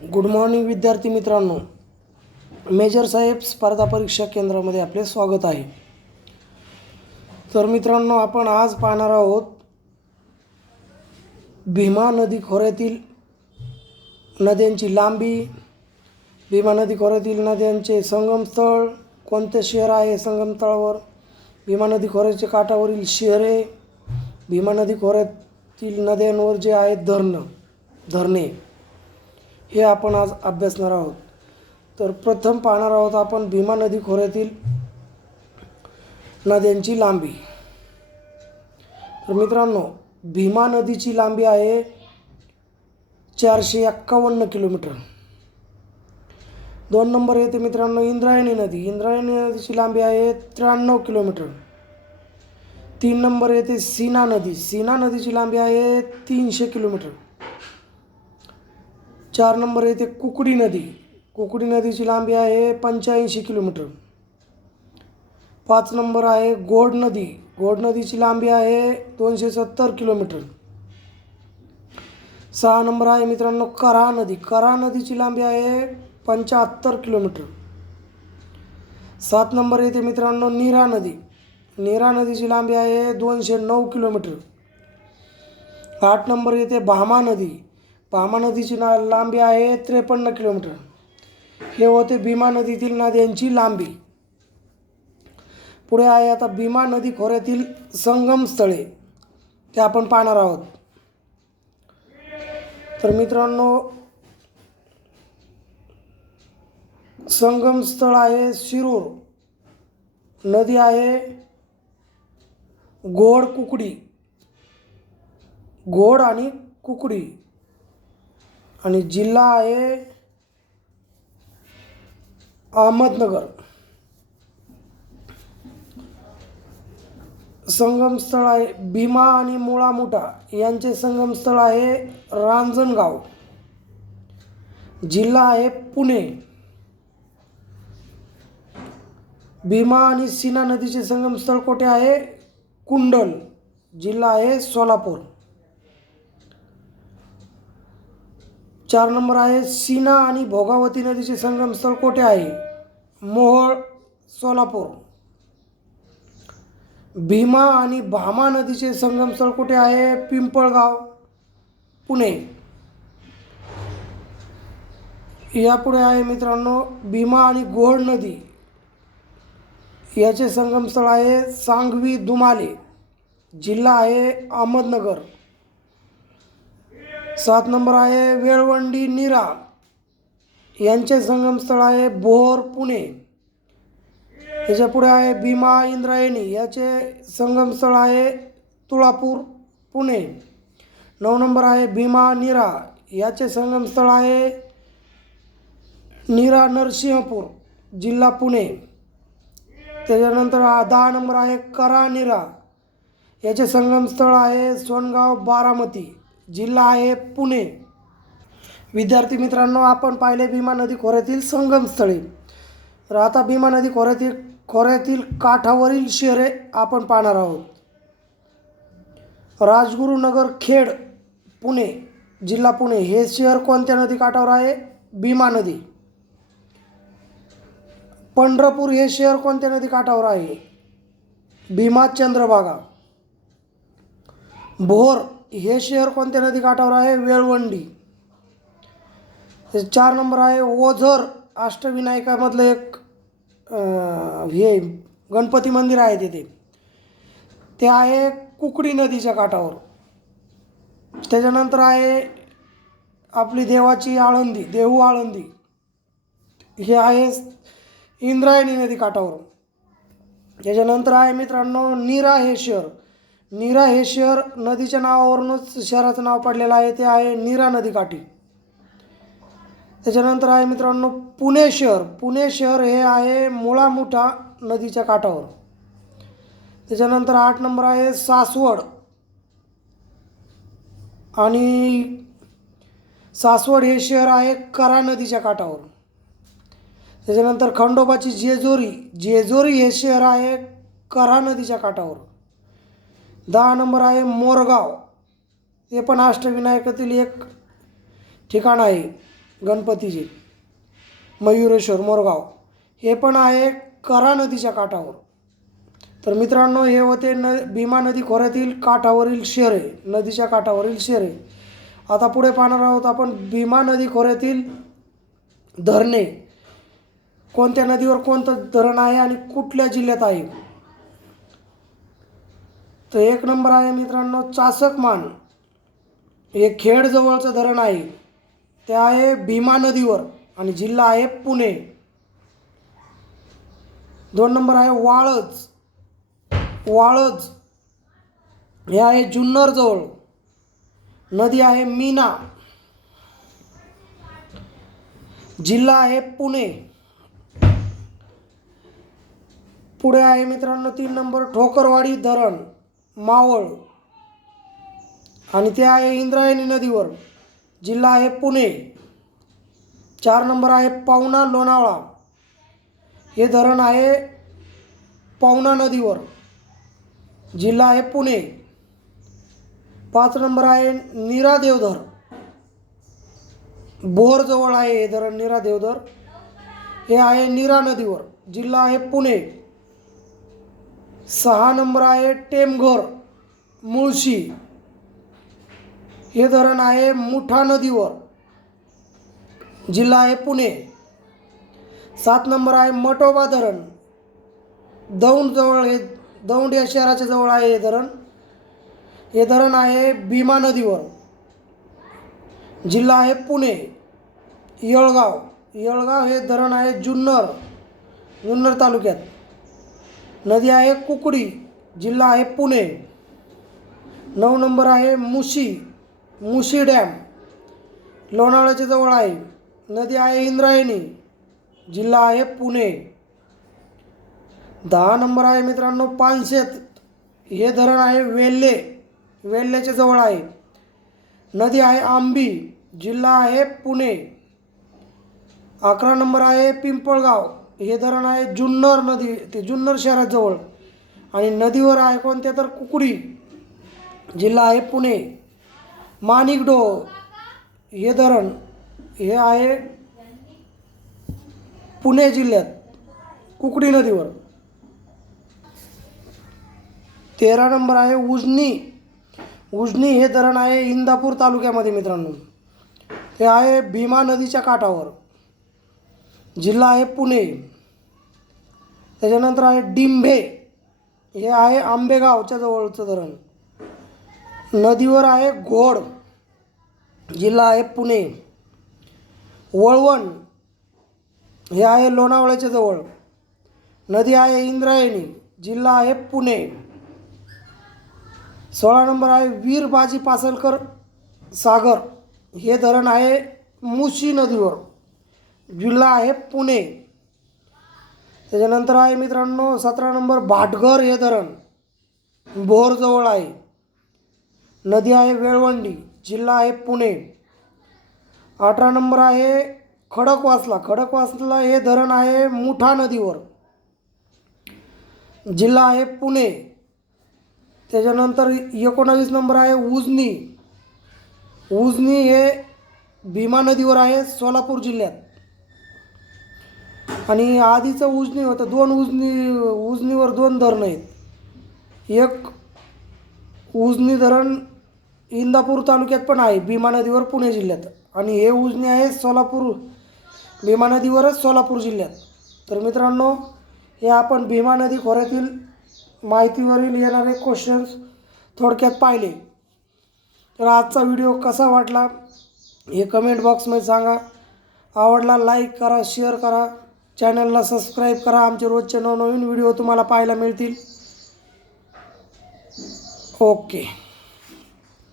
Good morning विद्यार्थी मित्रांनो. Major साहेब स्पर्धा परीक्षा केंद्रामध्ये आपले स्वागत आहे. तर मित्रांनो आपण आज पाहणार आहोत भीमा नदी खोऱ्यातील नद्यांची लांबी. भीमा नदी खोऱ्यातील नद्यांचे संगमस्थळ कोणते शहर आहे संगमस्थळावर? भीमा नदी खोऱ्याच्या काठावरील शहरे भीमा नदी खोऱ्यातील नद्यांवर जे आहेत धरणं धरणे. हे आपण आज अभ्यासणार आहोत. तर प्रथम पाहणार आहोत आपण भीमा नदी खोऱ्यातील नद्यांची लांबी. तर मित्रांनो भीमा नदीची लांबी आहे चारशे एक्कावन्न किलोमीटर. दोन नंबर येते मित्रांनो इंद्रायणी नदी. इंद्रायणी नदीची लांबी आहे त्र्याण्णव किलोमीटर. तीन नंबर येते सीना नदी. सीना नदीची लांबी आहे तीनशे किलोमीटर. चार नंबर येते कुकडी नदी. कुकडी नदीची लांबी आहे पंच्याऐंशी किलोमीटर. पाच नंबर आहे गोड नदी. गोड नदीची लांबी आहे दोनशे सत्तर किलोमीटर. सहा नंबर आहे मित्रांनो करा नदी. करा नदीची लांबी आहे पंच्याहत्तर किलोमीटर. सात नंबर येते मित्रांनो नीरा नदी. नीरा नदीची लांबी आहे दोनशे नऊ किलोमीटर. आठ नंबर येते भामा नदी. पामा नदीची ना लांबी आहे त्रेपन्न किलोमीटर. हे होते भीमा नदीतील नद्यांची लांबी. पुढे आहे आता भीमा नदी खोऱ्यातील संगमस्थळे ते आपण पाहणार आहोत. तर मित्रांनो संगमस्थळ आहे शिरूर. नदी आहे गोड कुकडी गोड आणि कुकडी. आणि जिल्हा आहे अहमदनगर. संगमस्थळ आहे भीमा आणि मुळामुठा. यांचे संगमस्थळ आहे रांजणगाव. जिल्हा आहे पुणे. भीमा आणि सीना नदीचे संगमस्थळ कोठे आहे? कुंडल. जिल्हा आहे सोलापूर. चार नंबर आहे. सीना आणि भोगावती नदीचे संगमस्थळ कोठे आहे? मोहोळ सोलापूर. भीमा आणि भामा नदीचे संगमस्थळ कुठे आहे? पिंपळगाव पुणे. यापुढे आहे मित्रांनो भीमा आणि गोहड नदी. याचे संगमस्थळ आहे सांगवी दुमाले. जिल्हा आहे अहमदनगर. सात नंबर आहे वेळवंडी निरा. यांचे संगमस्थळ आहे भोर पुणे. याच्यापुढे आहे भीमा इंद्रायणी. याचे संगमस्थळ आहे तुळापूर पुणे. नऊ नंबर आहे भीमा निरा. याचे संगमस्थळ आहे निरा नरसिंहपूर जिल्हा पुणे. त्याच्यानंतर दहा नंबर आहे करा निरा. याचे संगमस्थळ आहे सोनगाव बारामती. जिल्हा आहे पुणे. विद्यार्थी मित्रांनो आपण पाहिले भीमा नदी खोऱ्यातील संगमस्थळे. तर आता भीमा नदी खोऱ्यातील खोऱ्यातील काठावरील शहरे आपण पाहणार आहोत. राजगुरुनगर खेड पुणे जिल्हा पुणे हे शहर कोणत्या नदी काठावर आहे? भीमा नदी. पंढरपूर हे शहर कोणत्या नदी काठावर आहे? भीमा चंद्रभागा. भोर हे शहर कोणत्या नदी काठावर आहे? वेळवंडी चार नंबर आहे ओझर अष्टविनायकामधलं एक हे गणपती मंदिर आहे तिथे. ते आहे कुकडी नदीच्या काठावर. त्याच्यानंतर आहे आपली देवाची आळंदी देहू आळंदी. हे आहे इंद्रायणी नदी काठावर त्याच्यानंतर आहे मित्रांनो नीरा हे शहर. नीरा हे शहर नदीच्या नावावरूनच शहराचं नाव पडलेलं आहे. ते आहे नीरा नदीकाठी त्याच्यानंतर आहे मित्रांनो पुणे शहर. पुणे शहर हे आहे मुळामुठा नदीच्या काठावर. त्याच्यानंतर आठ नंबर आहे सासवड. आणि सासवड हे शहर आहे करा नदीच्या काठावर. त्याच्यानंतर खंडोबाची जेजोरी. जेजोरी हे शहर आहे करा नदीच्या काठावर. दहा नंबर आहे मोरगाव. हे पण अष्टविनायकातील एक ठिकाण आहे गणपतीचे. मयुरेश्वर मोरगाव. हे पण आहे करा नदीच्या काठावर. तर मित्रांनो हे होते न भीमा नदी खोऱ्यातील काठावरील शेरे नदीच्या काठावरील शेरे. आता पुढे पाहणार आहोत आपण भीमा नदी खोऱ्यातील धरणे. कोणत्या नदीवर कोणतं धरण आहे आणि कुठल्या जिल्ह्यात आहे? तर एक नंबर आहे मित्रांनो चासकमान हे खेडजवळचं धरण आहे. ते आहे भीमा नदीवर आणि जिल्हा आहे पुणे. दोन नंबर आहे वाळज. वाळज हे आहे जुन्नरजवळ नदी आहे मीना. जिल्हा आहे पुणे. पुढे आहे मित्रांनो तीन नंबर ठोकरवाडी धरण. मावळ. आणि ते आहे इंद्रायणी नदीवर. जिल्हा आहे पुणे. चार नंबर आहे पावना लोणावळा. हे धरण आहे पावना नदीवर. जिल्हा आहे पुणे. पाच नंबर आहे नीरा देवधर. बोरजवळ आहे हे धरण नीरा देवधर. हे आहे नीरा नदीवर. जिल्हा आहे पुणे. सहा नंबर आहे टेमघर मुळशी. हे धरण आहे मुठा नदीवर. जिल्हा आहे पुणे. सात नंबर आहे मटोबा धरण. दौंडजवळ हे दौंड या शहराच्या जवळ आहे हे धरण. हे धरण आहे भीमा नदीवर. जिल्हा आहे पुणे. येळगाव. येळगाव हे धरण आहे जुन्नर जुन्नर तालुक्यात. नदी आहे कुकडी जिल्हा आहे पुणे. नऊ नंबर आहे मुशी मुशी डॅम. लोणावळ्याच्या जवळ आहे. नदी आहे इंद्रायणी जिल्हा आहे पुणे. दहा नंबर आहे मित्रांनो पानशेत. हे धरण आहे वेल्हे वेल्हेच्या जवळ आहे. नदी आहे आंबी जिल्हा आहे पुणे. अकरा नंबर आहे पिंपळगाव. हे धरण आहे जुन्नर नदी ते जुन्नर शहराजवळ. आणि नदीवर आहे कोणत्या तर कुकडी जिल्हा आहे पुणे. माणिकडो हे धरण हे आहे पुणे जिल्ह्यात कुकडी नदीवर. तेरा नंबर आहे उजनी. उजनी हे धरण आहे इंदापूर तालुक्यामध्ये मित्रांनो. ते आहे भीमा नदीच्या काठावर. जिल्हा आहे पुणे. त्याच्यानंतर आहे डिंभे. हे आहे आंबेगावच्या जवळचं धरण. नदीवर आहे घोड. जिल्हा आहे पुणे. वळवण. हे आहे लोणावळ्याच्या जवळ. नदी आहे इंद्रायणी. जिल्हा आहे पुणे. सोळा नंबर आहे वीरबाजी पासलकर सागर. हे धरण आहे मुशी नदीवर. जिल्हा आहे पुणे. त्याच्यानंतर आहे मित्रांनो सतरा नंबर भाटघर हे धरण. भोरजवळ आहे. नदी आहे वेळवंडी जिल्हा आहे पुणे. अठरा नंबर आहे खडकवासला. खडकवासला हे धरण आहे मुठा नदीवर. जिल्हा आहे पुणे. त्याच्यानंतर एकोणावीस नंबर आहे उजनी. उजनी हे भीमा नदीवर आहे सोलापूर जिल्ह्यात. आणि आधीचं उजनी होतं. दोन उजनी उजनीवर दोन धरणं आहेत. एक उजनी धरण इंदापूर तालुक्यात पण आहे भीमा नदीवर पुणे जिल्ह्यात. आणि हे उजनी आहे सोलापूर भीमा नदीवरच सोलापूर जिल्ह्यात. तर मित्रांनो हे आपण भीमा नदी खोऱ्यातील माहितीवरील येणारे क्वेश्चन्स थोडक्यात पाहिले. तर आजचा व्हिडिओ कसा वाटला हे कमेंट बॉक्समध्ये सांगा. आवडला लाईक करा शेअर करा. चॅनलला सबस्क्राईब करा. आमचे रोजचे नवनवीन व्हिडिओ तुम्हाला पाहायला मिळतील. ओके.